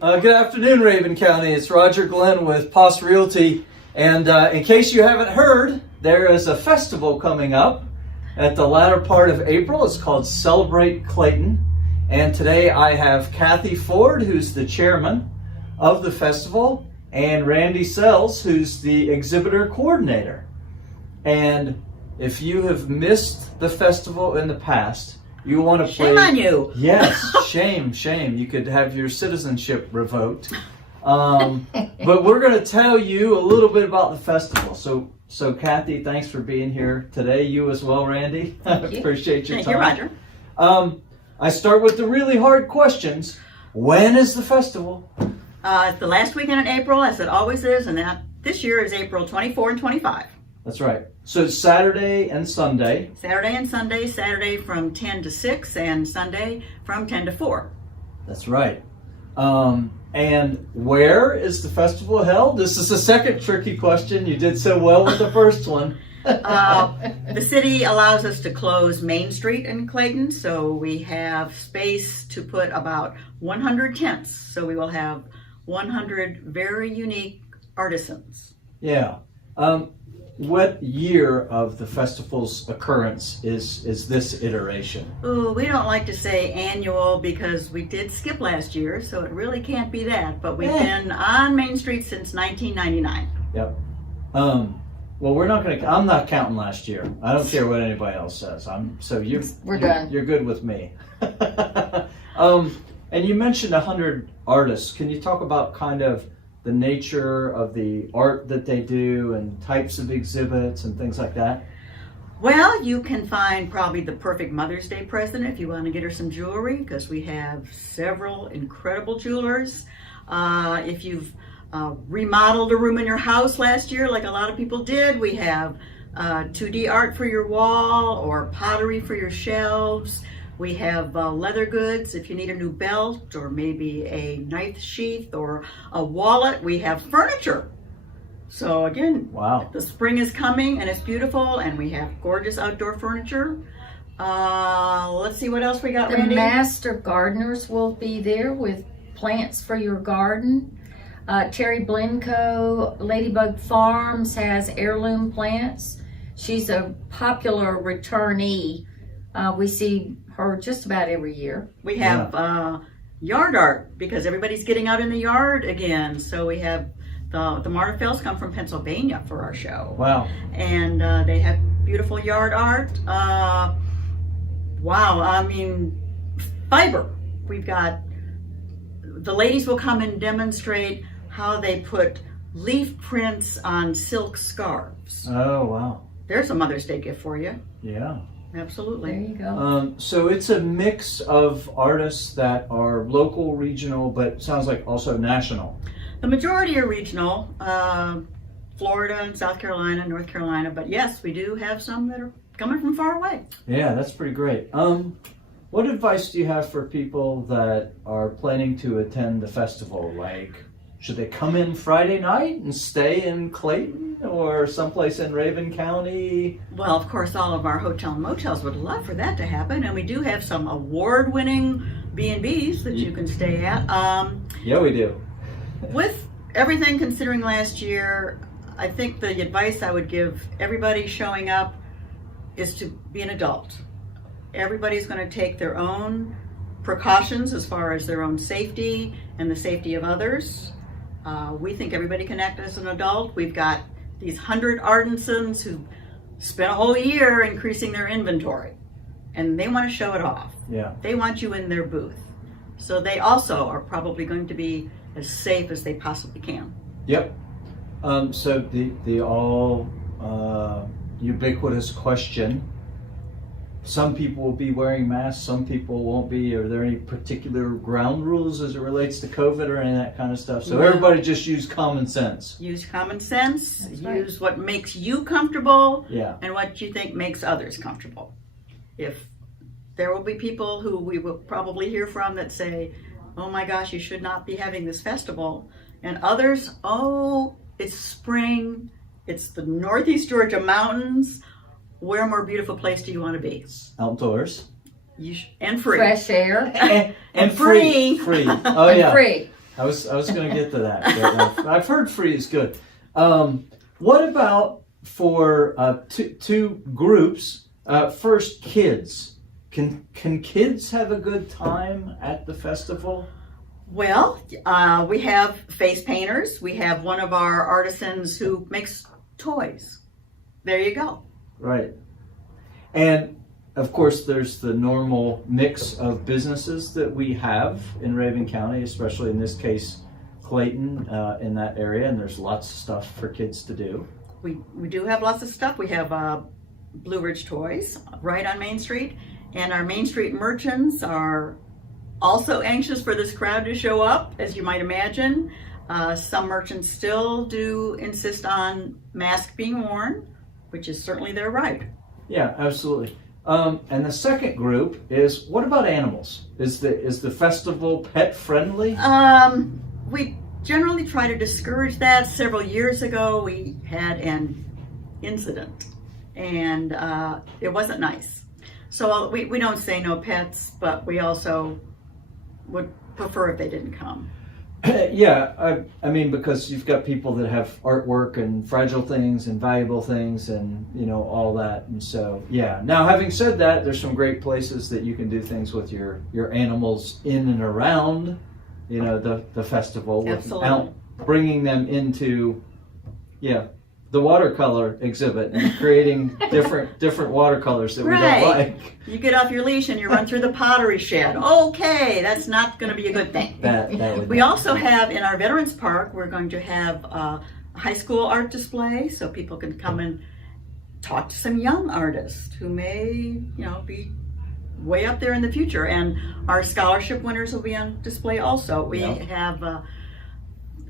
Good afternoon, Rabun County. It's Roger Glenn with Poss Realty. And in case you haven't heard, there is a festival coming up at the latter part of April. It's called Celebrate Clayton. And today I have Kathy Ford, who's the chairman of the festival, and Randy Sells, who's the exhibitor coordinator. And if you have missed the festival in the past, you want to play... Shame on you. Yes, shame. You could have your citizenship revoked. But we're going to tell you a little bit about the festival. So Kathy, thanks for being here today. You as well, Randy. I appreciate your time. Thank you, Roger. I start with the really hard questions. When is the festival? It's the last weekend in April, as it always is, and this year is April 24 and 25. That's right. So it's Saturday and Sunday. Saturday and Sunday. Saturday from 10 to 6 and Sunday from 10 to 4. That's right. And where is the festival held? This is the second tricky question. You did so well with the first one. The city allows us to close Main Street in Clayton, so we have space to put about 100 tents. So we will have 100 very unique artisans. Yeah. What year of the festival's occurrence is this iteration? Oh, we don't like to say annual because we did skip last year, so it really can't be that. But we've been on Main Street since 1999. Yep. Well, I'm not counting last year. I don't care what anybody else says. We're done. You're good with me. And you mentioned 100 artists. Can you talk about kind of the nature of the art that they do and types of exhibits and things like that? Well, you can find probably the perfect Mother's Day present if you want to get her some jewelry, because we have several incredible jewelers. If you've remodeled a room in your house last year, like a lot of people did, we have 2D art for your wall or pottery for your shelves. We have leather goods if you need a new belt or maybe a knife sheath or a wallet. We have furniture. So again, wow, the spring is coming and it's beautiful, and we have gorgeous outdoor furniture. Let's see what else we got, Randy. The master gardeners will be there with plants for your garden. Terry Blenko, Ladybug Farms has heirloom plants. She's a popular returnee. We see her just about every year. We have yard art because everybody's getting out in the yard again. So we have the Martafels come from Pennsylvania for our show. Wow. And they have beautiful yard art. Wow, I mean, fiber. We've got, the ladies will come and demonstrate how they put leaf prints on silk scarves. Oh, wow. There's a Mother's Day gift for you. Yeah. Absolutely. There you go. So it's a mix of artists that are local, regional, but sounds like also national. The majority are regional, Florida and South Carolina, North Carolina, but yes, we do have some that are coming from far away. Yeah, that's pretty great. What advice do you have for people that are planning to attend the festival? Like, should they come in Friday night and stay in Clayton or someplace in Rabun County? Well, of course, all of our hotel and motels would love for that to happen, and we do have some award-winning B&Bs that you can stay at. Yeah, we do. With everything considering last year, I think the advice I would give everybody showing up is to be an adult. Everybody's going to take their own precautions as far as their own safety and the safety of others. We think everybody can act as an adult. We've got these 100 artisans who spent a whole year increasing their inventory, and they want to show it off. Yeah. They want you in their booth. So they also are probably going to be as safe as they possibly can. Yep. So the all ubiquitous question. Some people will be wearing masks, some people won't be. Are there any particular ground rules as it relates to COVID or any of that kind of stuff? So everybody just use common sense. Use common sense. That's use what makes you comfortable, Yeah. and what you think makes others comfortable. If there will be people who we will probably hear from that say, oh my gosh, you should not be having this festival. And others, oh, it's spring, it's the Northeast Georgia mountains. Where more beautiful place do you want to be? Outdoors. And free. Fresh air. And free. Free. Oh, yeah. Free. I was going to get to that. But I've heard free is good. What about for two groups? First, kids. Can kids have a good time at the festival? Well, we have face painters. We have one of our artisans who makes toys. There you go. Right. And of course, there's the normal mix of businesses that we have in Rabun County, especially in this case, Clayton, in that area, and there's lots of stuff for kids to do. We do have lots of stuff. We have Blue Ridge Toys right on Main Street, and our Main Street merchants are also anxious for this crowd to show up, as you might imagine. Some merchants still do insist on masks being worn, which is certainly their right. Yeah, absolutely. And the second group is, what about animals? Is the festival pet friendly? We generally try to discourage that. Several years ago, we had an incident, and it wasn't nice. So we don't say no pets, but we also would prefer if they didn't come. Yeah, I mean, because you've got people that have artwork and fragile things and valuable things and, all that. And so, yeah. Now, having said that, there's some great places that you can do things with your animals in and around, the festival without bringing them into, the watercolor exhibit and creating different watercolors that we don't like. You get off your leash and you run through the pottery shed. Okay, that's not going to be a good thing. We also have in our Veterans Park, we're going to have a high school art display so people can come and talk to some young artists who may, be way up there in the future. And our scholarship winners will be on display also. We have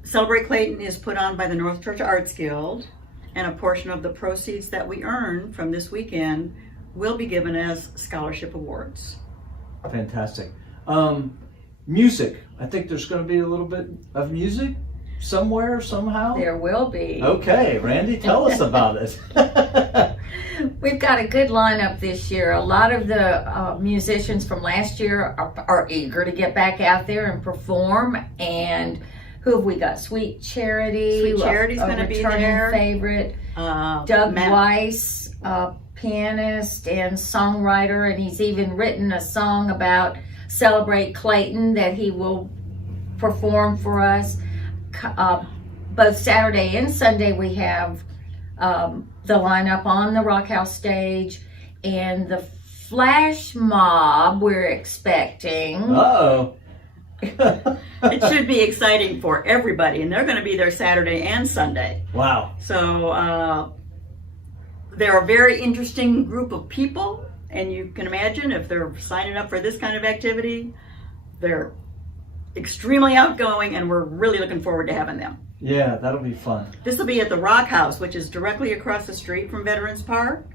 Celebrate Clayton is put on by the North Georgia Arts Guild, and a portion of the proceeds that we earn from this weekend will be given as scholarship awards. Fantastic. Music. I think there's going to be a little bit of music somewhere, somehow. There will be. Okay, Randy, tell us about it. We've got a good lineup this year. A lot of the musicians from last year are eager to get back out there and perform. And who have we got? Sweet Charity. Sweet Charity's going to be there. Favorite. Doug Weiss, pianist and songwriter, and he's even written a song about Celebrate Clayton that he will perform for us. Both Saturday and Sunday we have the lineup on the Rock House stage, and the flash mob we're expecting. Uh-oh. It should be exciting for everybody, and they're going to be there Saturday and Sunday. Wow. So they're a very interesting group of people, and you can imagine if they're signing up for this kind of activity, they're extremely outgoing, and we're really looking forward to having them. Yeah, that'll be fun. This will be at the Rock House, which is directly across the street from Veterans Park.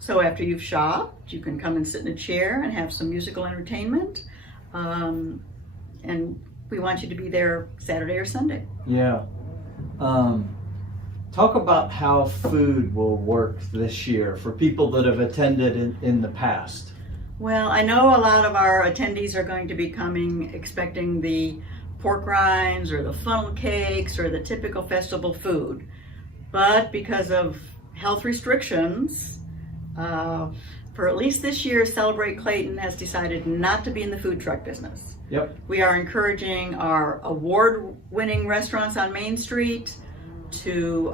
So after you've shopped, you can come and sit in a chair and have some musical entertainment. And we want you to be there Saturday or Sunday. Yeah. Talk about how food will work this year for people that have attended in the past. Well, I know a lot of our attendees are going to be coming expecting the pork rinds or the funnel cakes or the typical festival food. But because of health restrictions, for at least this year, Celebrate Clayton has decided not to be in the food truck business. Yep. We are encouraging our award-winning restaurants on Main Street to,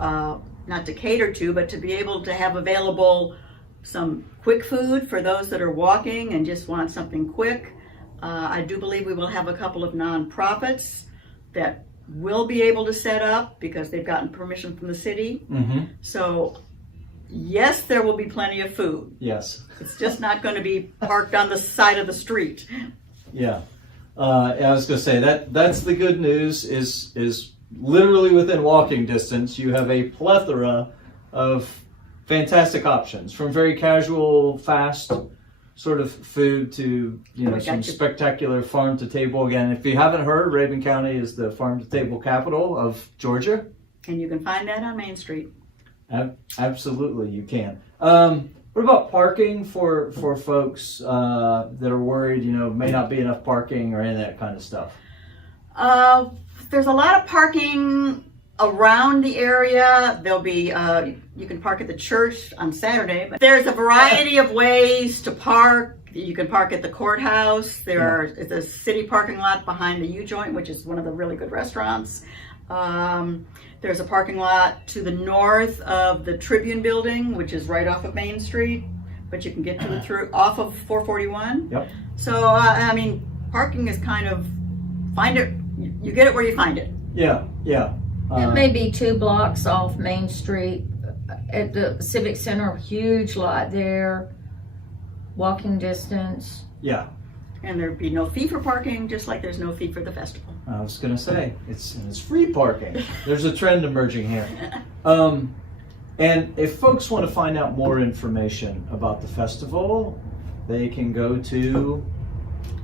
not to cater to, but to be able to have available some quick food for those that are walking and just want something quick. I do believe we will have a couple of nonprofits that will be able to set up because they've gotten permission from the city. Mm-hmm. So, yes, there will be plenty of food. Yes. It's just not going to be parked on the side of the street. Yeah. I was going to say that's the good news is literally within walking distance. You have a plethora of fantastic options, from very casual, fast sort of food to some spectacular farm to table. Again, if you haven't heard, Rabun County is the farm to table capital of Georgia, and you can find that on Main Street. Absolutely, you can. What about parking for folks that are worried, may not be enough parking or any of that kind of stuff? there's a lot of parking around the area. There'll be, you can park at the church on Saturday, but there's a variety of ways to park. You can park at the courthouse. It's a city parking lot behind the U-Joint, which is one of the really good restaurants. There's a parking lot to the north of the Tribune building, which is right off of Main Street, but you can get to it through off of 441. Yep. So, I mean, parking is kind of, find it, you get it where you find it. Yeah. It may be 2 blocks off Main Street at the Civic Center, huge lot there, walking distance. Yeah. And there'd be no fee for parking, just like there's no fee for the festival. I was going to say, it's free parking. There's a trend emerging here. And if folks want to find out more information about the festival, they can go to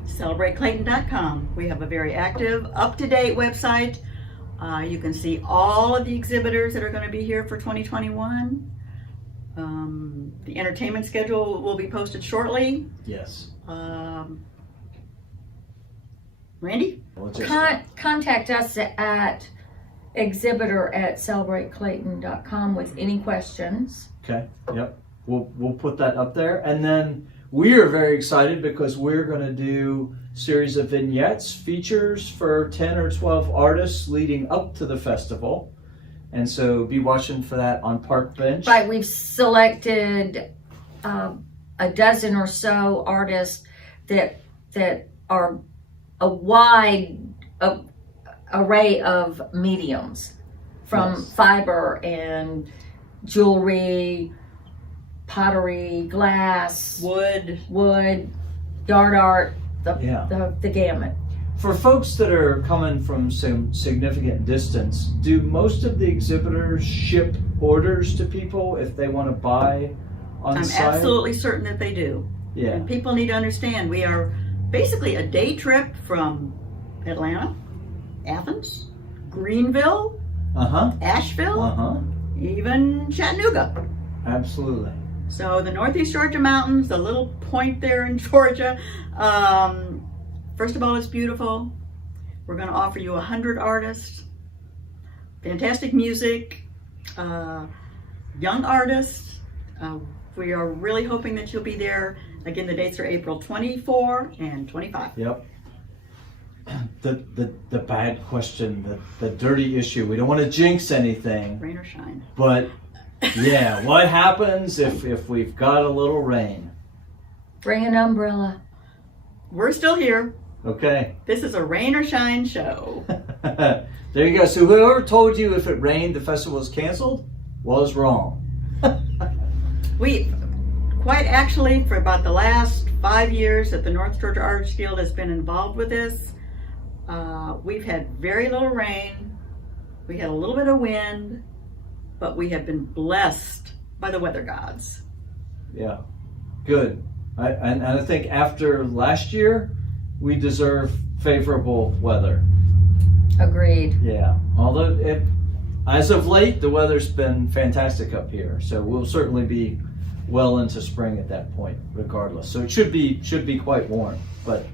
CelebrateClayton.com. We have a very active, up-to-date website. You can see all of the exhibitors that are going to be here for 2021. The entertainment schedule will be posted shortly. Yes. Randy? Contact us at Exhibitor at CelebrateClayton.com with any questions. Okay. Yep. We'll put that up there, and then we are very excited because we're going to do a series of vignettes, features for 10 or 12 artists leading up to the festival. And so be watching for that on Park Bench. Right, we've selected a dozen or so artists that are a wide array of mediums, from Yes. fiber and jewelry, pottery, glass, Wood. yard art, the gamut. For folks that are coming from some significant distance, do most of the exhibitors ship orders to people if they want to buy on I'm site? absolutely certain that they do. Yeah. And people need to understand we are basically a day trip from Atlanta, Athens, Greenville, Asheville, even Chattanooga. Absolutely. So the Northeast Georgia mountains, the little point there in Georgia. First of all, it's beautiful. We're going to offer you 100 artists, fantastic music, young artists. We are really hoping that you'll be there. Again, the dates are April 24 and 25. Yep. The bad question, the dirty issue. We don't want to jinx anything. Rain or shine. But yeah, what happens if we've got a little rain? Bring an umbrella. We're still here. Okay. This is a rain or shine show. There you go. So whoever told you if it rained the festival was canceled was wrong. We quite actually, for about the last 5 years that the North Georgia Arts Guild has been involved with this, we've had very little rain. We had a little bit of wind, but we have been blessed by the weather gods. Yeah, good. And I think after last year, we deserve favorable weather. Agreed. Yeah, although as of late, the weather's been fantastic up here, so we'll certainly be well into spring at that point, regardless. So it should be quite warm. But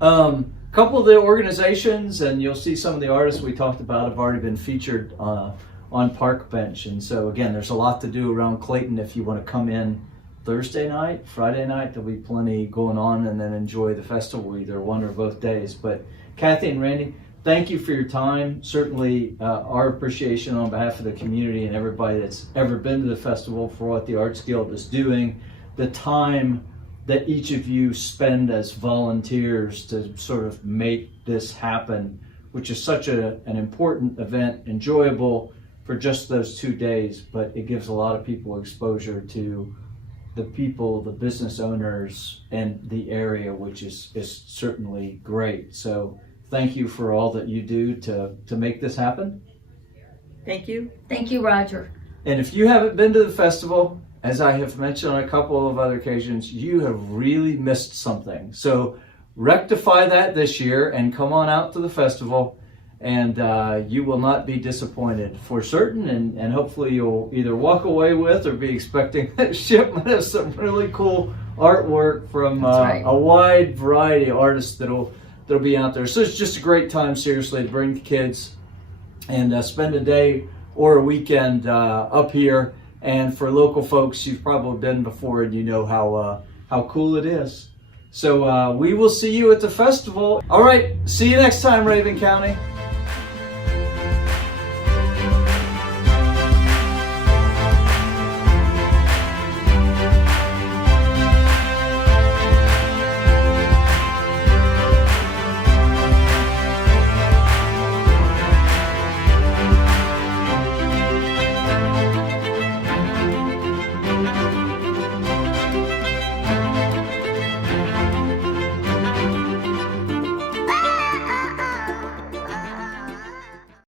a couple of the organizations, and you'll see some of the artists we talked about have already been featured on Park Bench. And so again, there's a lot to do around Clayton if you want to come in Thursday night, Friday night. There'll be plenty going on, and then enjoy the festival either one or both days. But Kathy and Randy, thank you for your time. Certainly our appreciation on behalf of the community and everybody that's ever been to the festival for what the Arts Guild is doing, the time that each of you spend as volunteers to sort of make this happen, which is such an important event, enjoyable for just those 2 days, but it gives a lot of people exposure to the people, the business owners, and the area, which is certainly great. So thank you for all that you do to make this happen. Thank you. Thank you, Roger. And if you haven't been to the festival, as I have mentioned on a couple of other occasions, you have really missed something. So rectify that this year and come on out to the festival, and you will not be disappointed for certain. And hopefully you'll either walk away with or be expecting a shipment of some really cool artwork from That's right. a wide variety of artists that'll that'll be out there. So it's just a great time, seriously, to bring the kids and spend a day or a weekend up here. And for local folks, you've probably been before and you know how cool it is. So we will see you at the festival. All right, see you next time, Rabun County.